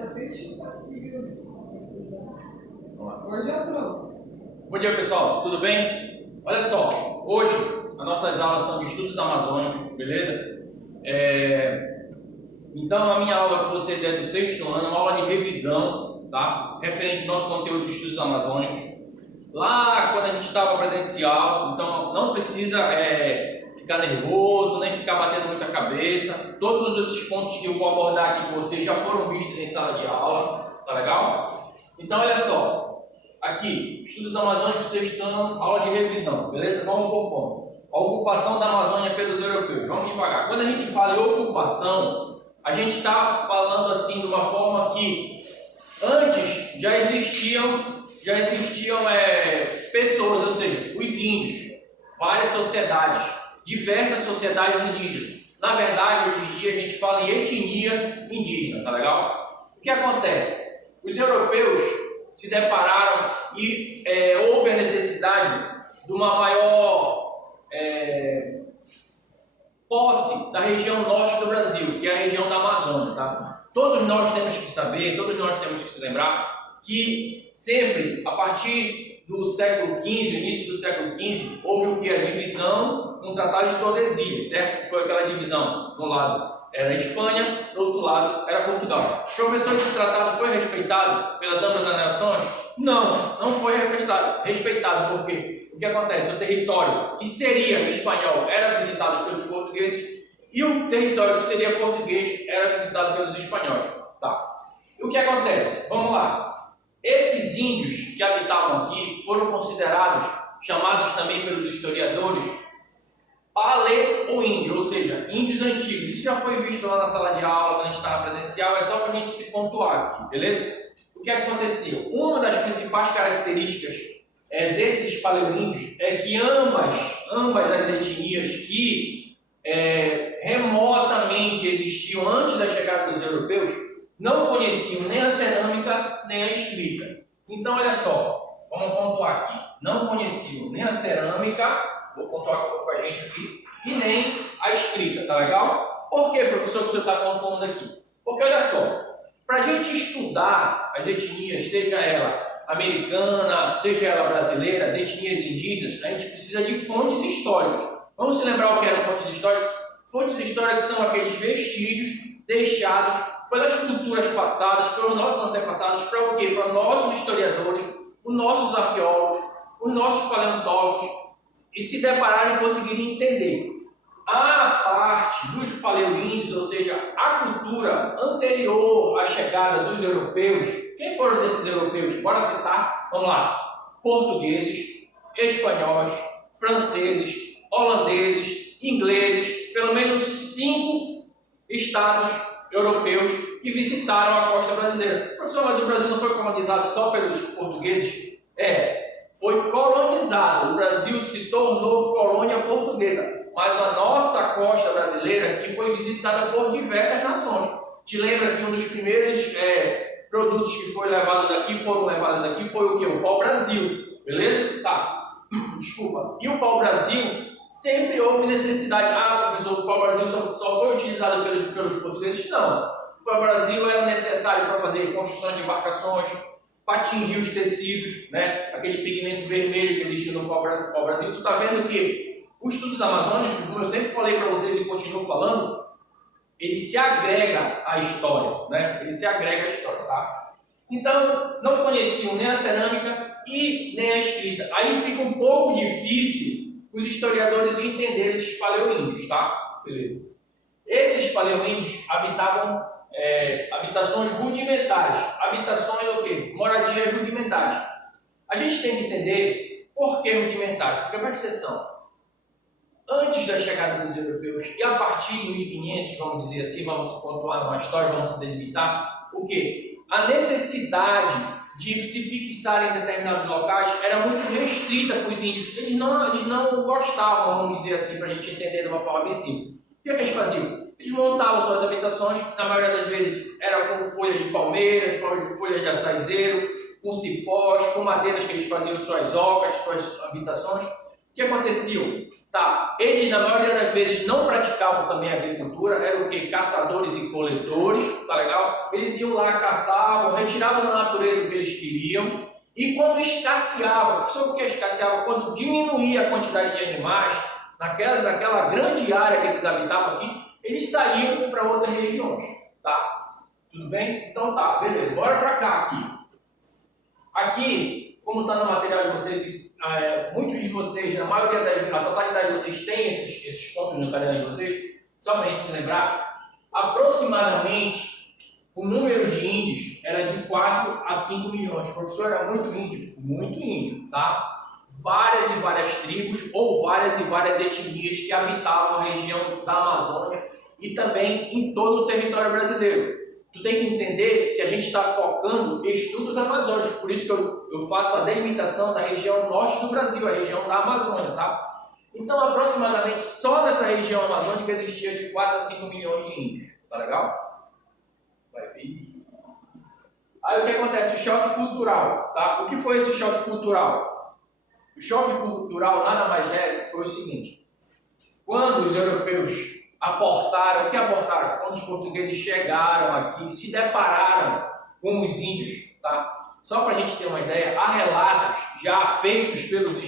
Hoje é a próxima. Bom dia, pessoal, tudo bem? Olha só, hoje as nossas aulas são de estudos amazônicos, beleza? Então a minha aula com vocês é do sexto ano, uma aula de revisão, tá? Referente ao nosso conteúdo de estudos amazônicos. Lá quando a gente estava presencial, então não precisa ficar nervoso, nem ficar batendo muita cabeça. Todos esses pontos que eu vou abordar aqui com vocês já foram vistos em sala de aula, tá legal? Então olha só, aqui, estudos amazônicos sexto ano, aula de revisão, beleza? Vamos por ponto. A ocupação da Amazônia pelos europeus, vamos devagar. Quando a gente fala em ocupação, a gente está falando assim de uma forma que antes já existiam pessoas, ou seja, os índios, várias sociedades, diversas sociedades indígenas. Na verdade, hoje em dia a gente fala em etnia indígena, tá legal? O que acontece? Os europeus se depararam e houve a necessidade de uma maior posse da região norte do Brasil, que é a região da Amazônia, tá? Todos nós temos que saber, todos nós temos que se lembrar que sempre, a partir do século XV, início do século XV, houve o que? A divisão no Tratado de Tordesilhas, certo? Foi aquela divisão, de um lado era a Espanha, do outro lado era Portugal. Professor, esse tratado foi respeitado pelas ambas as nações? Não, não foi respeitado, porque o que acontece? O território que seria espanhol era visitado pelos portugueses e o território que seria português era visitado pelos espanhóis. Tá. E o que acontece? Vamos lá. Esses índios que habitavam aqui foram considerados, chamados também pelos historiadores, paleo-índio, ou seja, índios antigos. Isso já foi visto lá na sala de aula, quando a gente estava presencial, é só para a gente se pontuar aqui, beleza? O que aconteceu? Uma das principais características desses paleo-índios é que ambas as etnias que remotamente existiam antes da chegada dos europeus não conheciam nem a cerâmica nem a escrita. Então, olha só, vamos pontuar aqui. Não conheciam nem a cerâmica, vou pontuar com a gente aqui, e nem a escrita, tá legal? Por que, professor, que você está pontuando aqui? Porque, olha só, para a gente estudar as etnias, seja ela americana, seja ela brasileira, as etnias indígenas, a gente precisa de fontes históricas. Vamos se lembrar o que eram fontes históricas? Fontes históricas são aqueles vestígios deixados pelas culturas passadas, pelos nossos antepassados, para o quê? Para nossos historiadores, os nossos arqueólogos, os nossos paleontólogos, e se depararem e conseguirem entender a parte dos paleo-índios, ou seja, a cultura anterior à chegada dos europeus. Quem foram esses europeus? Bora citar, vamos lá, portugueses, espanhóis, franceses, holandeses, ingleses, pelo menos 5 estados europeus que visitaram a costa brasileira. Professor, mas o Brasil não foi colonizado só pelos portugueses? Foi colonizado. O Brasil se tornou colônia portuguesa, mas a nossa costa brasileira aqui foi visitada por diversas nações. Te lembra que um dos primeiros produtos que foram levados daqui foi o que? O pau-brasil, beleza? Tá, desculpa. E o pau-brasil sempre houve necessidade. Professor, o pau-brasil só foi utilizado pelos portugueses? Não. O pau-brasil era necessário para fazer construção de embarcações, para atingir os tecidos, né? Aquele pigmento vermelho que existia no pau-brasil. Tu está vendo que os estudos amazônicos, como eu sempre falei para vocês e continuo falando, ele se agrega à história, né? Ele se agrega à história, tá? Então, não conheciam nem a cerâmica e nem a escrita. Aí fica um pouco difícil os historiadores entenderem esses paleo-índios, tá? Beleza. Esses paleo-índios habitavam habitações rudimentares. Habitações o quê? Moradias rudimentares. A gente tem que entender por que rudimentares, porque presta atenção. Antes da chegada dos europeus e a partir de 1500, vamos dizer assim, vamos pontuar numa história, vamos se delimitar, o quê? A necessidade de se fixar em determinados locais era muito restrita para os índios. Eles não gostavam, vamos dizer assim, para a gente entender de uma forma bem simples. O que eles faziam? Eles montavam suas habitações, na maioria das vezes era com folhas de palmeira, folhas de açaizeiro, com cipós, com madeiras que eles faziam suas ocas, suas habitações. O que acontecia? Tá, eles na maioria das vezes não praticavam também agricultura, eram o que? Caçadores e coletores, tá legal? Eles iam lá, caçavam, retiravam da natureza o que eles queriam, e quando escasseava, sabe o que escasseava? Quando diminuía a quantidade de animais, naquela grande área que eles habitavam aqui, eles saíam para outras regiões, tá? Tudo bem? Então tá, beleza, bora para cá aqui. Aqui, como está no material de vocês, muitos de vocês, a totalidade de vocês tem esses pontos no caderno de vocês, só para a gente se lembrar, aproximadamente o número de índios era de 4 a 5 milhões. O professor era muito índio, tá? Várias e várias tribos ou várias e várias etnias que habitavam a região da Amazônia e também em todo o território brasileiro. Tu tem que entender que a gente está focando em estudos amazônicos, por isso que eu faço a delimitação da região norte do Brasil, a região da Amazônia, tá? Então, aproximadamente, só nessa região amazônica existia de 4 a 5 milhões de índios, tá legal? Vai ver. Aí o que acontece? O choque cultural, tá? O que foi esse choque cultural? O choque cultural nada mais é foi o seguinte: quando os europeus aportaram, o que aportaram? Quando os portugueses chegaram aqui, se depararam com os índios, tá? Só para a gente ter uma ideia, há relatos já feitos pelos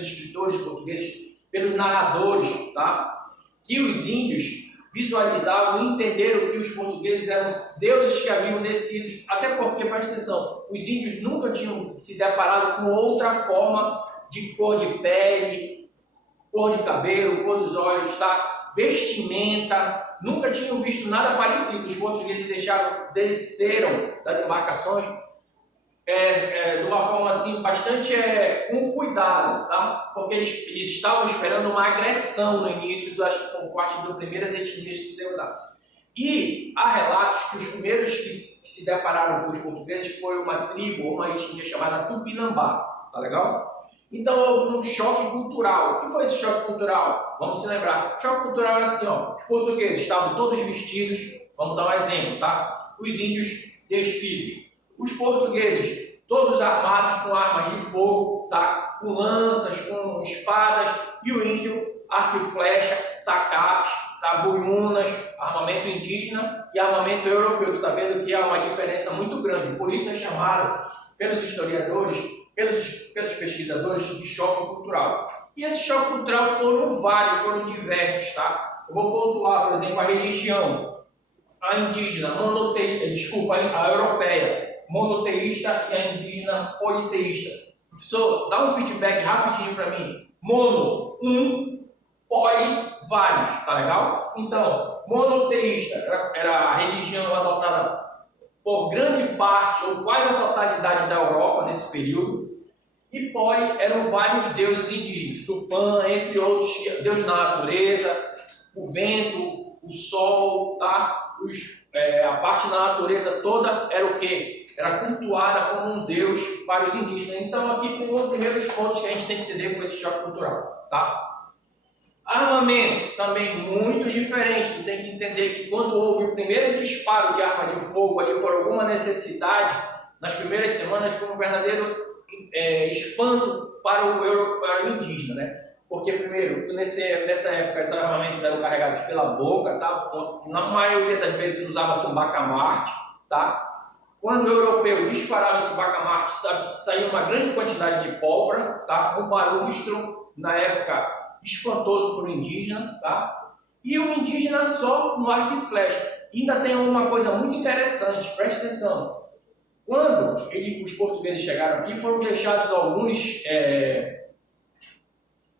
escritores portugueses, pelos narradores, tá? Que os índios visualizavam e entenderam que os portugueses eram deuses que haviam descido, até porque, presta atenção, os índios nunca tinham se deparado com outra forma de cor de pele, cor de cabelo, cor dos olhos, tá? Vestimenta, nunca tinham visto nada parecido. Os portugueses desceram das embarcações de uma forma assim, bastante com cuidado, tá? Porque eles estavam esperando uma agressão no início por parte das primeiras etnias que se deram. E há relatos que os primeiros que se depararam com os portugueses foi uma tribo, uma etnia chamada Tupinambá, tá legal? Então houve um choque cultural. O que foi esse choque cultural? Vamos se lembrar. O choque cultural é assim, ó, os portugueses estavam todos vestidos, vamos dar um exemplo, tá? Os índios despidos. Os portugueses todos armados com armas de fogo, tá? Com lanças, com espadas, e o índio arco e flecha, tacapes, tá? Boiunas, armamento indígena e armamento europeu. Tu tá vendo que há uma diferença muito grande. Por isso é chamado pelos historiadores, pelos pesquisadores, de choque cultural. E esse choque cultural foram vários, foram diversos, tá? Eu vou pontuar, por exemplo, a religião, a indígena, a europeia, monoteísta, e a indígena politeísta. Professor, dá um feedback rapidinho para mim. Mono, poli, vários, tá legal? Então, monoteísta era a religião adotada por grande parte, ou quase a totalidade da Europa nesse período, e poli eram vários deuses indígenas, Tupã, entre outros, deus da natureza, o vento, o sol, tá? A parte da natureza toda era o quê? Era cultuada como um deus para os indígenas. Então aqui um dos primeiros pontos que a gente tem que entender foi esse choque cultural, tá? Armamento também muito diferente. Tu tem que entender que quando houve o primeiro disparo de arma de fogo ali por alguma necessidade, nas primeiras semanas foi um verdadeiro espanto para o indígena, né? Porque primeiro, nessa época os armamentos eram carregados pela boca, tá? Na maioria das vezes usava-se um bacamarte, tá? Quando o europeu disparava esse bacamarte, saía uma grande quantidade de pólvora, tá? Um barulho na época espantoso para o indígena, tá? E o indígena só no arco e flecha. E ainda tem uma coisa muito interessante, preste atenção. Quando os portugueses chegaram aqui, foram deixados alguns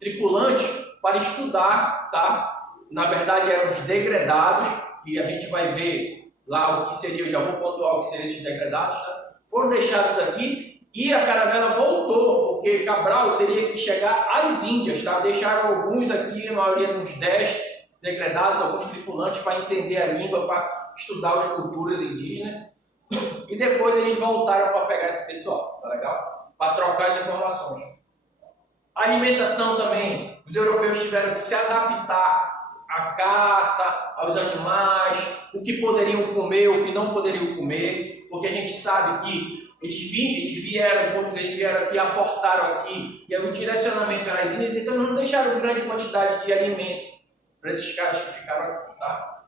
tripulantes para estudar, tá? Na verdade eram os degredados, e a gente vai ver lá o que seria, eu já vou pontuar o que seriam esses degredados, tá? Foram deixados aqui. E a caravela voltou, porque Cabral teria que chegar às Índias, tá? Deixaram alguns aqui, a maioria uns 10 degredados, alguns tripulantes para entender a língua, para estudar as culturas indígenas. E depois eles voltaram para pegar esse pessoal, tá legal? Para trocar as informações. A alimentação também, os europeus tiveram que se adaptar à caça, aos animais, o que poderiam comer, o que não poderiam comer, porque a gente sabe que Eles vieram, os portugueses vieram aqui, aportaram aqui, e aí o direcionamento era as Índias, então não deixaram grande quantidade de alimento para esses caras que ficaram aqui, tá?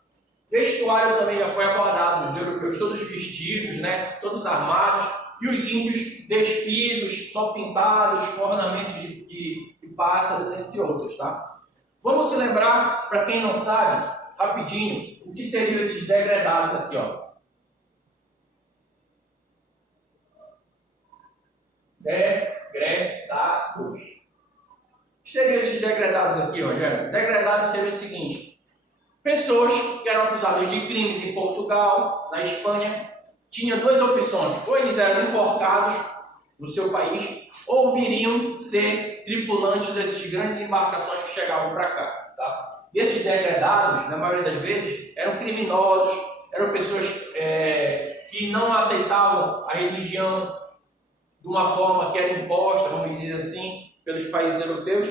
Vestuário também já foi abordado, os europeus todos vestidos, né? Todos armados, e os índios despidos, só pintados, com ornamentos de pássaros, entre outros, tá? Vamos se lembrar, para quem não sabe, rapidinho, o que seriam esses degredados aqui, ó. Degredados. O que seriam esses degredados aqui, Rogério? Degredados seria o seguinte: pessoas que eram acusadas de crimes em Portugal, na Espanha, tinham duas opções: ou eles eram enforcados no seu país, ou viriam ser tripulantes dessas grandes embarcações que chegavam para cá, tá? E esses degredados, na maioria das vezes, eram criminosos, eram pessoas que não aceitavam a religião de uma forma que era imposta, vamos dizer assim, pelos países europeus,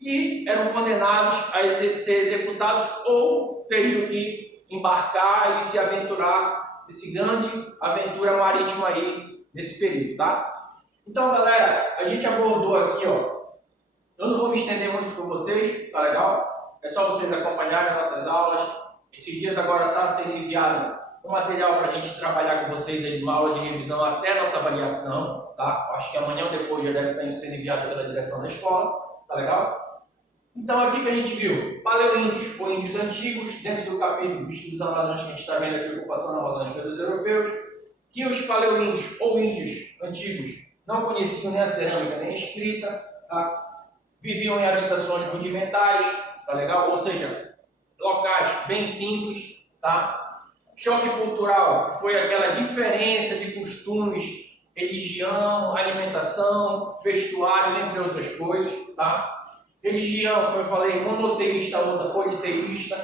e eram condenados a ser executados ou teriam que embarcar e se aventurar nesse grande aventura marítima aí nesse período, tá? Então, galera, a gente abordou aqui, ó. Eu não vou me estender muito com vocês, tá legal? É só vocês acompanharem as nossas aulas. Esses dias agora está sendo enviado um material para a gente trabalhar com vocês aí, uma aula de revisão até a nossa avaliação, tá? Acho que amanhã ou depois já deve estar sendo enviado pela direção da escola, tá legal? Então aqui que a gente viu paleoíndios ou índios antigos, dentro do capítulo Bicho dos Amazônios, que a gente está vendo aqui, ocupação da Amazônia pelos europeus, que os paleoíndios ou índios antigos não conheciam nem a cerâmica nem a escrita, tá? Viviam em habitações rudimentares, tá legal? Ou seja, locais bem simples, tá? Choque cultural, que foi aquela diferença de costumes, religião, alimentação, vestuário, entre outras coisas, tá? Religião, como eu falei, monoteísta, outra politeísta.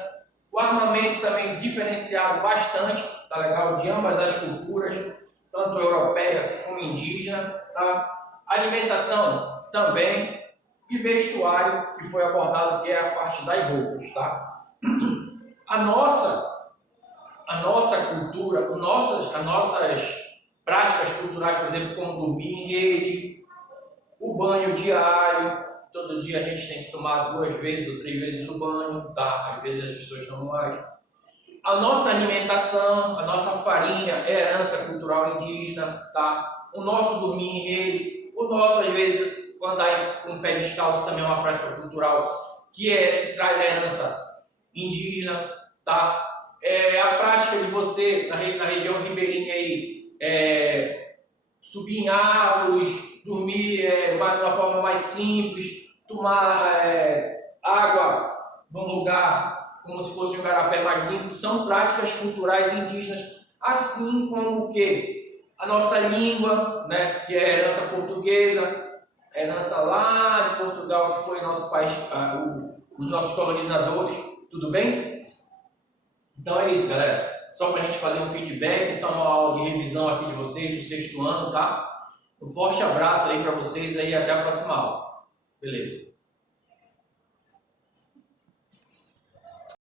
O armamento também diferenciado bastante, tá legal? De ambas as culturas, tanto europeia como indígena, tá? Alimentação também. E vestuário, que foi abordado, que é a parte das roupas, tá? A nossa cultura, as nossas práticas culturais, por exemplo, como dormir em rede, o banho diário, todo dia a gente tem que tomar 2 vezes ou 3 vezes o banho, tá? Às vezes as pessoas não mais. A nossa alimentação, a nossa farinha é herança cultural indígena, tá? O nosso dormir em rede, o nosso, às vezes, andar com o pé descalço também é uma prática cultural que traz a herança indígena, tá? A prática de você, na região ribeirinha aí, subir em árvores, dormir de uma forma mais simples, tomar água num lugar como se fosse um garapé mais limpo, são práticas culturais indígenas, assim como o quê? A nossa língua, né, que é a herança portuguesa, a herança lá de Portugal, que foi nosso país, os nossos colonizadores, tudo bem? Então é isso, galera. Só para a gente fazer um feedback, essa é uma aula de revisão aqui de vocês, do 6º ano, tá? Um forte abraço aí para vocês aí, até a próxima aula. Beleza.